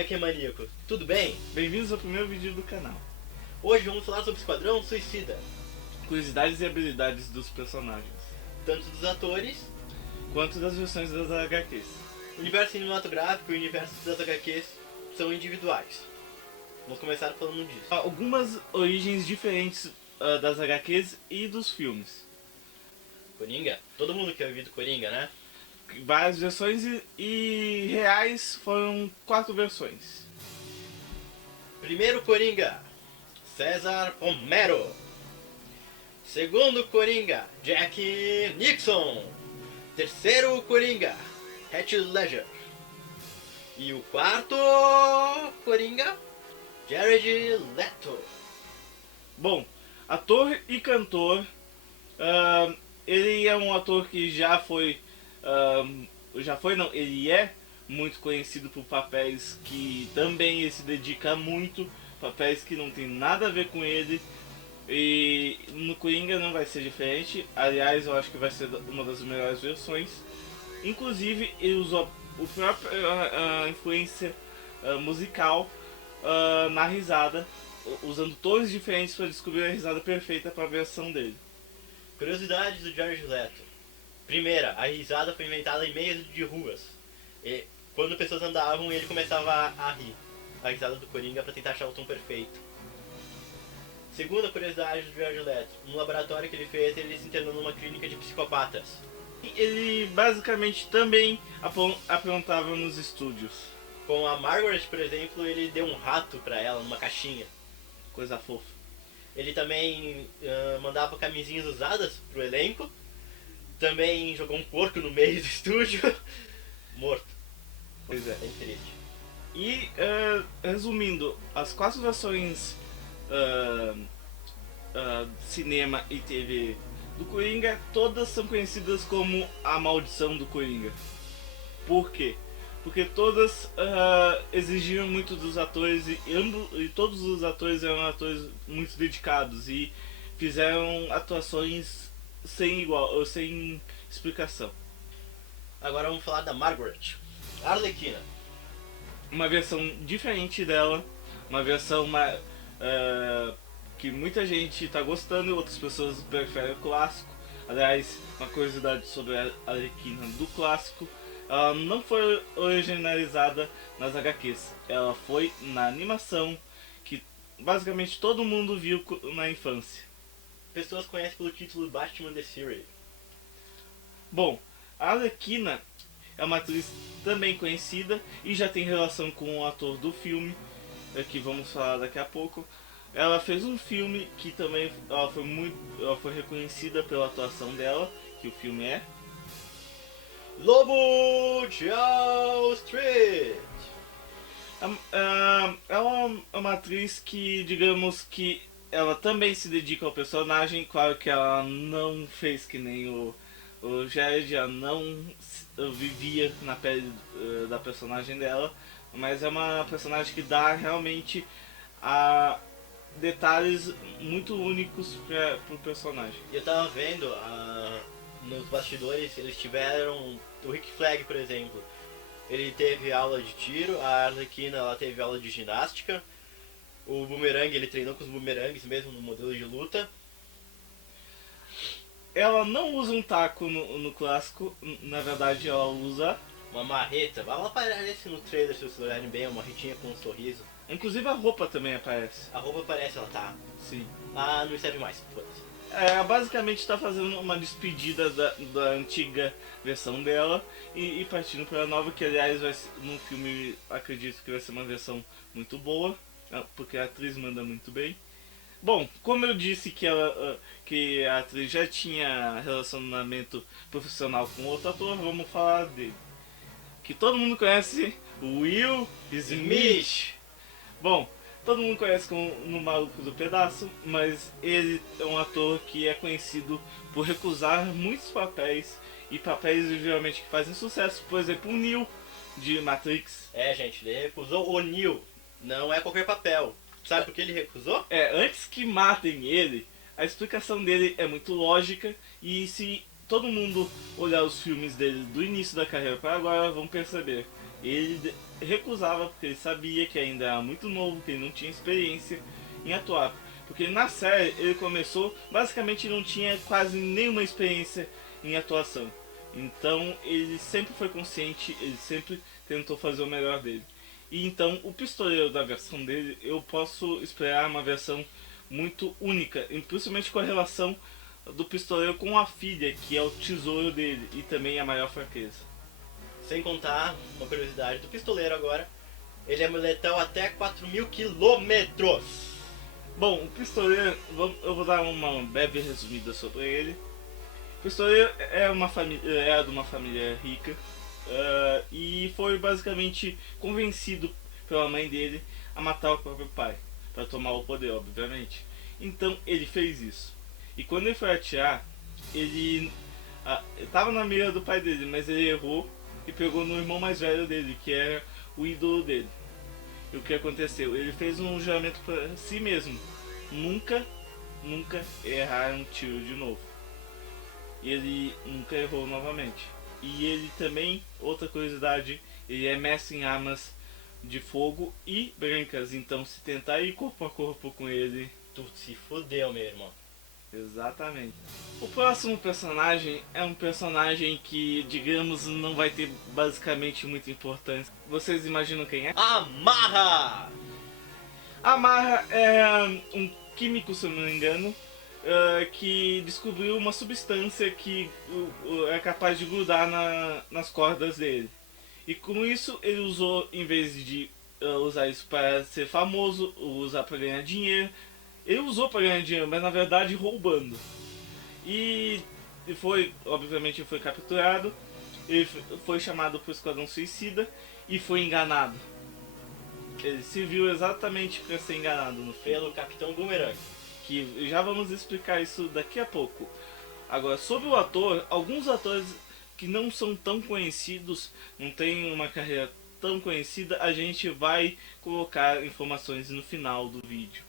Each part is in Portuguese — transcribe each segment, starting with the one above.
HQ Maníaco, tudo bem? Bem-vindos ao primeiro vídeo do canal. Hoje vamos falar sobre Esquadrão Suicida, Curiosidades e habilidades dos personagens, tanto dos atores, quanto das versões das HQs. o universo cinematográfico e o universo das HQs são individuais. Vamos começar falando disso. Algumas origens diferentes das HQs e dos filmes. Coringa, todo mundo que ouviu do Coringa, né? Várias versões e reais foram 4 versões. Primeiro Coringa, César Romero. Segundo Coringa, Jack Nixon. Terceiro Coringa, Heath Ledger. E o quarto Coringa, Jared Leto. Bom, ator e cantor, ele é um ator que ele é muito conhecido por papéis que também ele se dedica muito, papéis que não tem nada a ver com ele, e no Coringa não vai ser diferente. Aliás, eu acho que vai ser uma das melhores versões. Inclusive, ele usou a própria influência musical na risada, usando tons diferentes para descobrir a risada perfeita para a versão dele. Curiosidades do Jared Leto. Primeira, a risada foi inventada em meios de ruas. E quando pessoas andavam, ele começava a rir. A risada do Coringa para tentar achar o tom perfeito. Segunda curiosidade do Jared Leto. No laboratório que ele fez, ele se internou numa clínica de psicopatas. Ele basicamente também aprontava nos estúdios. Com a Margaret, por exemplo, ele deu um rato para ela numa caixinha. Coisa fofa. Ele também mandava camisinhas usadas pro elenco. Também jogou um porco no meio do estúdio. Morto. Pois é. Bem triste. E, resumindo, as 4 versões cinema e TV do Coringa, todas são conhecidas como a maldição do Coringa. Por quê? Porque todas exigiam muito dos atores e todos os atores eram atores muito dedicados e fizeram atuações sem explicação. Agora vamos falar da Margaret, Arlequina. Uma versão diferente dela, uma versão que muita gente está gostando e outras pessoas preferem o clássico. Aliás, uma curiosidade sobre a Arlequina do clássico: ela não foi originalizada nas HQs, ela foi na animação que basicamente todo mundo viu na infância. Pessoas conhecem pelo título Batman The Series. Bom, a Arlequina é uma atriz também conhecida e já tem relação com o ator do filme, que vamos falar daqui a pouco. Ela fez um filme que também ela foi reconhecida pela atuação dela, que o filme é Lobo de Wall Street. Ela é uma atriz que, digamos que ela também se dedica ao personagem. Claro que ela não fez que nem o Jared, ela não vivia na pele da personagem dela, mas é uma personagem que dá realmente detalhes muito únicos pro personagem. Eu tava vendo nos bastidores, eles tiveram o Rick Flag, por exemplo. Ele teve aula de tiro, a Arlequina ela teve aula de ginástica. O Boomerang, ele treinou com os boomerangues mesmo no modelo de luta. Ela não usa um taco no clássico, na verdade ela usa uma marreta. Ela aparece no trailer, se vocês olharem bem, uma marretinha com um sorriso. Inclusive a roupa também aparece. A roupa aparece, ela tá. Sim. Não serve mais, foda-se. Basicamente está fazendo uma despedida da antiga versão dela e partindo para a nova, que aliás no filme acredito que vai ser uma versão muito boa, porque a atriz manda muito bem. Bom, como eu disse que a atriz já tinha relacionamento profissional com outro ator, vamos falar dele. Que todo mundo conhece, o Will Smith. Bom, todo mundo conhece como no Maluco do Pedaço, mas ele é um ator que é conhecido por recusar muitos papéis, e papéis geralmente que fazem sucesso. Por exemplo, o Neo de Matrix. Gente, ele recusou o Neo, não é qualquer papel. Sabe por que ele recusou? Antes que matem ele, a explicação dele é muito lógica, e se todo mundo olhar os filmes dele do início da carreira para agora, vão perceber recusava porque ele sabia que ainda era muito novo, que ele não tinha experiência em atuar. Porque na série ele começou, basicamente não tinha quase nenhuma experiência em atuação. Então ele sempre foi consciente, ele sempre tentou fazer o melhor dele. E então o pistoleiro da versão dele, eu posso esperar uma versão muito única, principalmente com a relação do pistoleiro com a filha, que é o tesouro dele e também a maior fraqueza. Sem contar, uma curiosidade do pistoleiro agora, ele é letal até 4.000 quilômetros. Bom, o pistoleiro, eu vou dar uma breve resumida sobre ele. O pistoleiro é de uma família rica e foi basicamente convencido pela mãe dele a matar o próprio pai, para tomar o poder, obviamente. Então ele fez isso. E quando ele foi atirar, ele estava na mira do pai dele, mas ele errou e pegou no irmão mais velho dele, que era o ídolo dele. E o que aconteceu? Ele fez um juramento para si mesmo: nunca errar um tiro de novo. E ele nunca errou novamente. E ele também, outra curiosidade, ele é mestre em armas de fogo e brancas. Então se tentar ir corpo a corpo com ele... Tu se fudeu, meu irmão. Exatamente. O próximo personagem é um personagem que, digamos, não vai ter basicamente muita importância. Vocês imaginam quem é? Amarra! Amarra é um químico, se eu não me engano, que descobriu uma substância que é capaz de grudar nas cordas dele. E com isso ele usou, em vez de usar isso para ser famoso, usar para ganhar dinheiro, ele usou para ganhar dinheiro, mas na verdade roubando. E obviamente foi capturado, ele foi chamado para o Esquadrão Suicida e foi enganado. Ele se viu exatamente para ser enganado no filme. Pelo Capitão Boomerang. Que já vamos explicar isso daqui a pouco. Agora, sobre o ator, alguns atores que não são tão conhecidos, não têm uma carreira tão conhecida, a gente vai colocar informações no final do vídeo.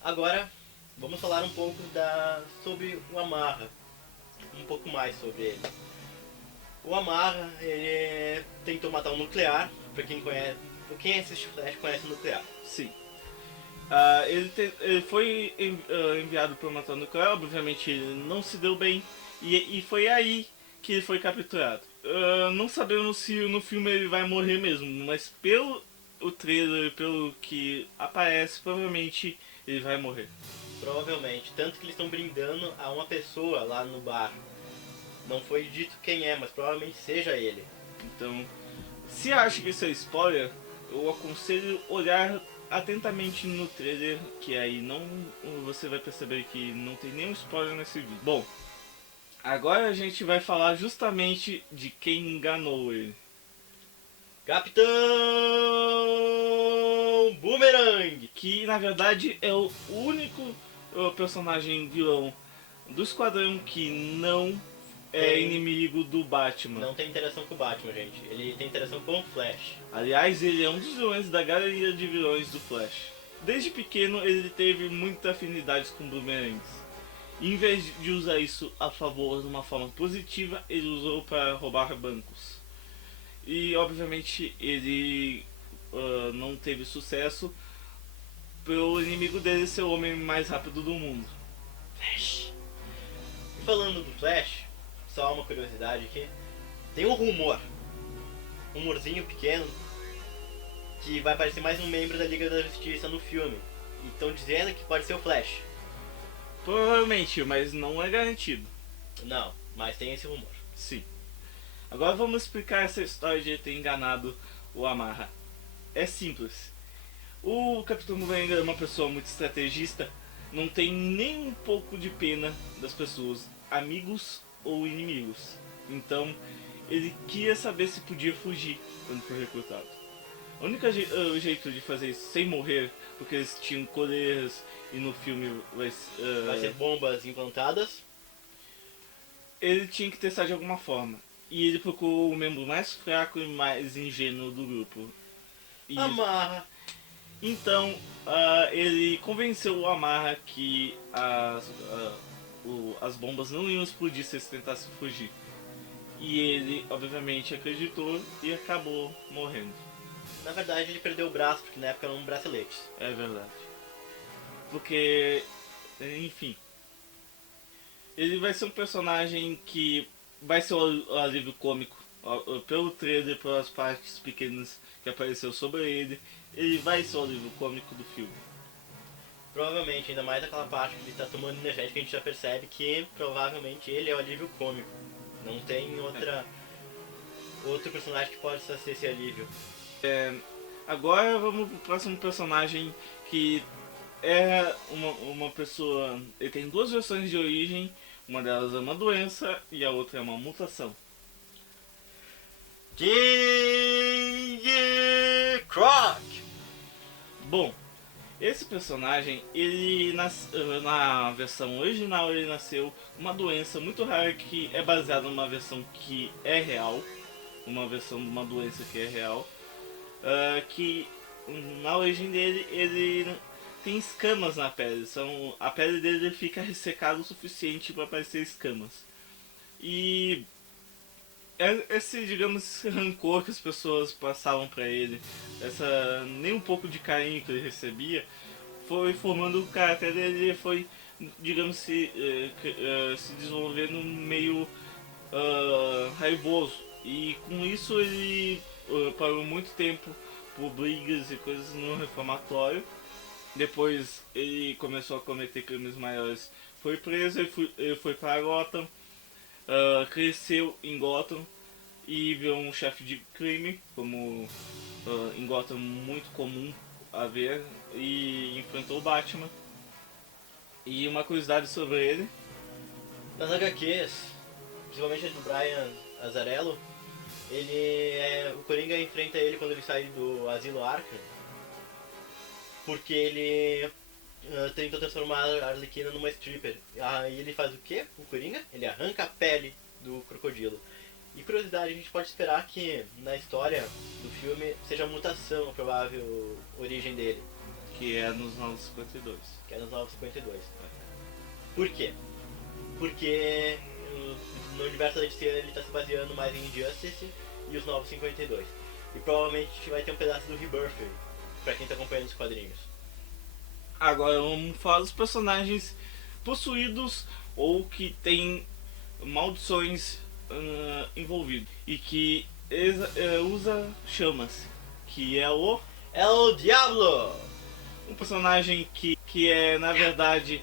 Agora, vamos falar um pouco sobre o Amarra. Um pouco mais sobre ele. O Amarra, ele tentou matar um nuclear. Pra quem assiste Flash conhece o nuclear. Sim. Ele foi enviado para matar o nuclear, obviamente ele não se deu bem. E foi aí que ele foi capturado. Não sabemos se no filme ele vai morrer mesmo, mas pelo o trailer, pelo que aparece, provavelmente ele vai morrer. Provavelmente. Tanto que eles estão brindando a uma pessoa lá no bar. Não foi dito quem é, mas provavelmente seja ele. Então, se acha que isso é spoiler, eu aconselho olhar atentamente no trailer, que aí você vai perceber que não tem nenhum spoiler nesse vídeo. Bom, agora a gente vai falar justamente de quem enganou ele. Capitão Boomerang! Que na verdade é o único personagem vilão do Esquadrão que não é inimigo do Batman. Não tem interação com o Batman, gente. Ele tem interação com o Flash. Aliás, ele é um dos vilões da galeria de vilões do Flash. Desde pequeno ele teve muita afinidade com boomerangs. Em vez de usar isso a favor de uma forma positiva, ele usou para roubar bancos. E obviamente ele não teve sucesso pelo inimigo dele ser o homem mais rápido do mundo. Flash. E falando do Flash, só uma curiosidade aqui. Tem um rumorzinho pequeno, que vai aparecer mais um membro da Liga da Justiça no filme. E estão dizendo que pode ser o Flash. Provavelmente, mas não é garantido. Não, mas tem esse rumor. Sim. Agora vamos explicar essa história de ter enganado o Amarra. É simples. O Capitão Boomerang é uma pessoa muito estrategista, não tem nem um pouco de pena das pessoas, amigos ou inimigos. Então ele queria saber se podia fugir quando foi recrutado. O único jeito de fazer isso sem morrer, porque eles tinham coleiras e no filme vai ser bombas implantadas. Ele tinha que testar de alguma forma. E ele procurou o membro mais fraco e mais ingênuo do grupo. Amarra. Então ele convenceu o Amarra que as bombas não iam explodir se eles tentassem fugir. E ele, obviamente, acreditou e acabou morrendo. Na verdade, ele perdeu o braço, porque na época eram braceletes. É verdade. Porque, enfim, ele vai ser um personagem que vai ser o alívio cômico. Pelo trailer, pelas partes pequenas que apareceu sobre ele vai ser o alívio cômico do filme. Provavelmente, ainda mais aquela parte que ele tá tomando energético, a gente já percebe que provavelmente ele é o alívio cômico. Não tem outro personagem que possa ser esse alívio. Agora vamos pro próximo personagem, que é uma pessoa. Ele tem duas versões de origem, uma delas é uma doença e a outra é uma mutação. King Croc! Bom, esse personagem, ele na versão original ele nasceu uma doença muito rara que é baseada numa versão que é real, uma versão de uma doença que é real, que na origem dele ele tem escamas na pele, a pele dele fica ressecada o suficiente para aparecer escamas. E esse, digamos, esse rancor que as pessoas passavam para ele, nem um pouco de carinho que ele recebia, foi formando o caráter dele, foi, digamos, se desenvolvendo meio raivoso. E com isso ele parou muito tempo por brigas e coisas no reformatório. Depois ele começou a cometer crimes maiores, foi preso, ele foi para Gotham. Cresceu em Gotham e virou um chefe de crime, como em Gotham muito comum a ver, e enfrentou o Batman. E uma curiosidade sobre ele: nas HQs, principalmente a do Brian Azzarello, o Coringa enfrenta ele quando ele sai do asilo Arkham, porque ele tentou transformar a Arlequina numa stripper. Aí ele faz o quê? O Coringa? Ele arranca a pele do crocodilo. E curiosidade, a gente pode esperar que na história do filme seja a mutação a provável origem dele. que é nos 952. Que é nos 952. Por quê? Porque no universo da DC ele está se baseando mais em Injustice e os 952. E provavelmente vai ter um pedaço do Rebirth pra quem tá acompanhando os quadrinhos. Agora vamos falar dos personagens possuídos ou que tem maldições envolvidos e que usa chamas, que é É o Diablo! um personagem que é na verdade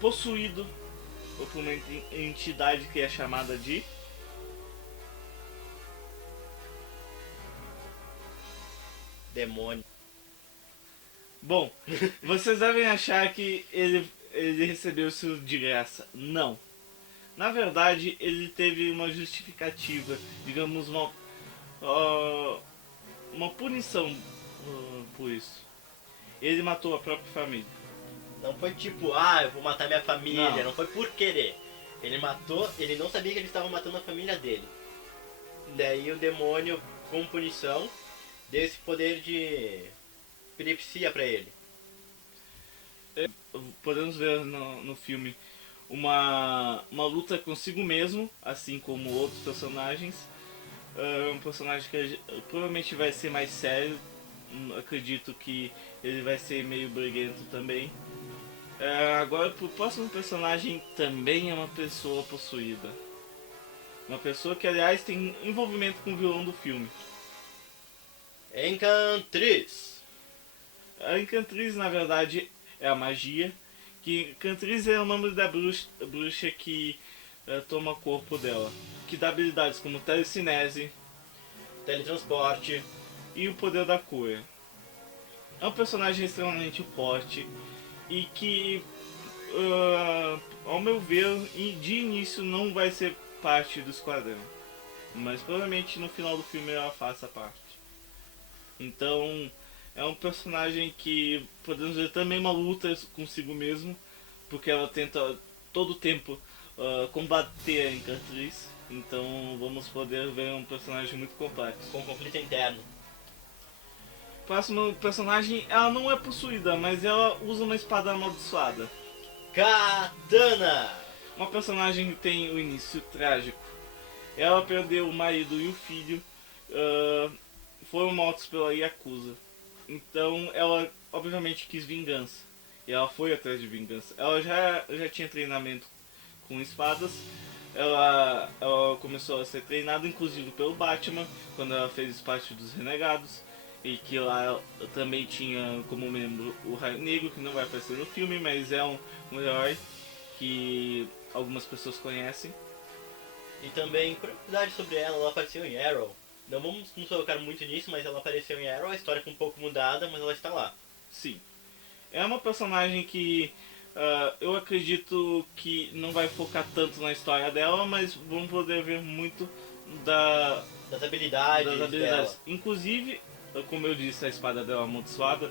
possuído por uma entidade que é chamada de demônio. Bom, vocês devem achar que ele recebeu isso de graça. Não. Na verdade, ele teve uma justificativa, digamos, uma punição por isso. Ele matou a própria família. Não foi tipo, eu vou matar minha família, não foi por querer. Ele matou, ele não sabia que ele estava matando a família dele. Daí o demônio, com punição, deu esse poder de epilepsia pra ele. Podemos ver no filme uma luta consigo mesmo, assim como outros personagens. Um personagem que provavelmente vai ser mais sério. Acredito que ele vai ser meio briguento também. Agora, pro próximo personagem, também é uma pessoa possuída. Uma pessoa que, aliás, tem envolvimento com o vilão do filme. Encantriz. A Encantriz, na verdade, é a magia. Que Encantriz é o nome da bruxa que toma o corpo dela. Que dá habilidades como telecinese, teletransporte e o poder da cura. É um personagem extremamente forte e que, ao meu ver, de início não vai ser parte do esquadrão. Mas provavelmente no final do filme ela faça parte. Então é um personagem que podemos ver também uma luta consigo mesmo, porque ela tenta todo o tempo combater a Encantriz. Então vamos poder ver um personagem muito complexo. com conflito interno. Próximo personagem, ela não é possuída, mas ela usa uma espada amaldiçoada. Katana. Uma personagem que tem um início trágico. Ela perdeu o marido e o filho, ah, foram mortos pela Yakuza. Então ela obviamente quis vingança. E ela foi atrás de vingança. Ela já tinha treinamento com espadas. Ela começou a ser treinada inclusive pelo Batman, quando ela fez parte dos Renegados. E que lá ela também tinha como membro o Raio Negro, que não vai aparecer no filme, mas é um herói que algumas pessoas conhecem. E também, curiosidade sobre ela, ela apareceu em Arrow. Não vamos nos focar muito nisso, mas ela apareceu em Arrow, a história foi um pouco mudada, mas ela está lá. Sim. É uma personagem que eu acredito que não vai focar tanto na história dela, mas vamos poder ver muito da, Das habilidades, dela. Inclusive, como eu disse, a espada dela amaldiçoada,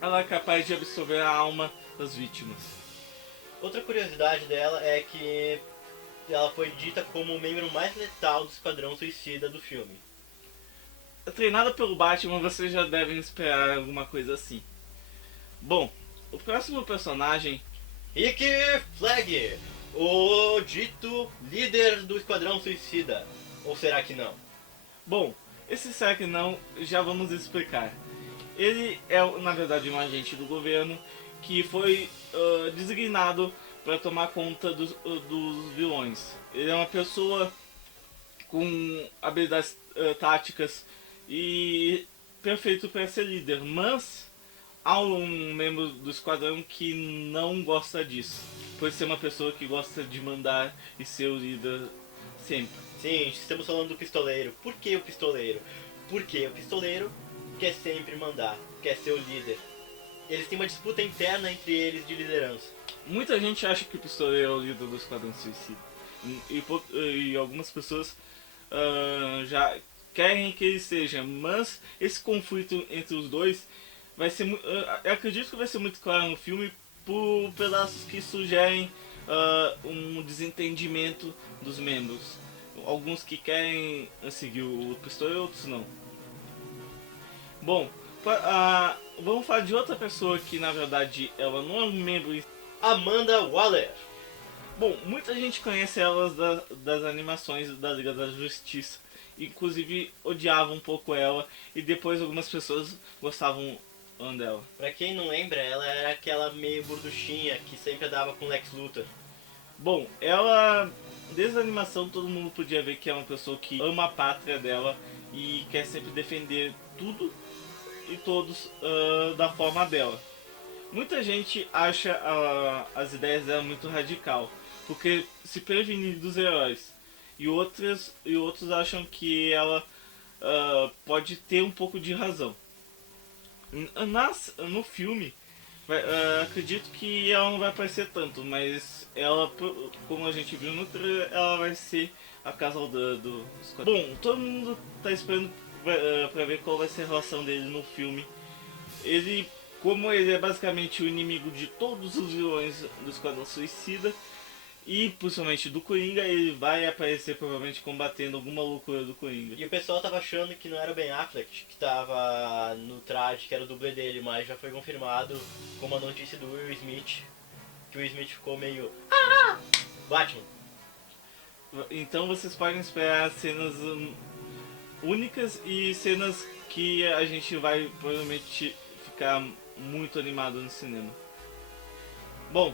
ela é capaz de absorver a alma das vítimas. Outra curiosidade dela é que ela foi dita como o membro mais letal do Esquadrão Suicida do filme. Treinada pelo Batman, vocês já devem esperar alguma coisa assim. Bom, o próximo personagem... Rick Flag, o dito líder do Esquadrão Suicida. Ou será que não? Bom, esse será que não, já vamos explicar. Ele é, na verdade, um agente do governo que foi designado para tomar conta dos vilões. Ele é uma pessoa com habilidades táticas e perfeito para ser líder, mas há um membro do esquadrão que não gosta disso, por ser uma pessoa que gosta de mandar e ser o líder sempre. Sim, estamos falando do pistoleiro. Por que o pistoleiro? Porque o pistoleiro quer sempre mandar, quer ser o líder. Eles têm uma disputa interna entre eles de liderança. Muita gente acha que o pistoleiro é o líder do Esquadrão Suicida. E algumas pessoas já querem que ele seja, mas esse conflito entre os dois vai ser, eu acredito que vai ser muito claro no filme por pedaços que sugerem um desentendimento dos membros. Alguns que querem seguir o pistoleiro, outros não. Bom, vamos falar de outra pessoa que na verdade ela não é um membro. Amanda Waller. Bom, muita gente conhece elas das animações da Liga da Justiça. Inclusive odiava um pouco ela e depois algumas pessoas gostavam dela. Pra quem não lembra, ela era aquela meio gorduchinha que sempre andava com Lex Luthor. Bom, ela, desde a animação todo mundo podia ver que é uma pessoa que ama a pátria dela e quer sempre defender tudo e todos da forma dela. Muita gente acha as ideias dela muito radical, porque se prevenir dos heróis. E outros acham que ela pode ter um pouco de razão. No filme, acredito que ela não vai aparecer tanto, mas ela, como a gente viu no trailer, ela vai ser a casal do Scott. Bom, todo mundo tá esperando pra ver qual vai ser a relação dele no filme. Como ele é basicamente o inimigo de todos os vilões do Esquadrão Suicida, e principalmente do Coringa, ele vai aparecer provavelmente combatendo alguma loucura do Coringa. E o pessoal tava achando que não era o Ben Affleck que tava no traje, que era o dublê dele, mas já foi confirmado com uma notícia do Will Smith, que o Will Smith ficou meio... Batman. Então vocês podem esperar cenas únicas e cenas que a gente vai provavelmente ficar muito animado no cinema. Bom,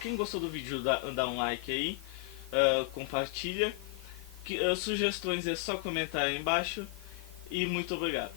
quem gostou do vídeo dá um like aí, compartilha, sugestões é só comentar aí embaixo e muito obrigado.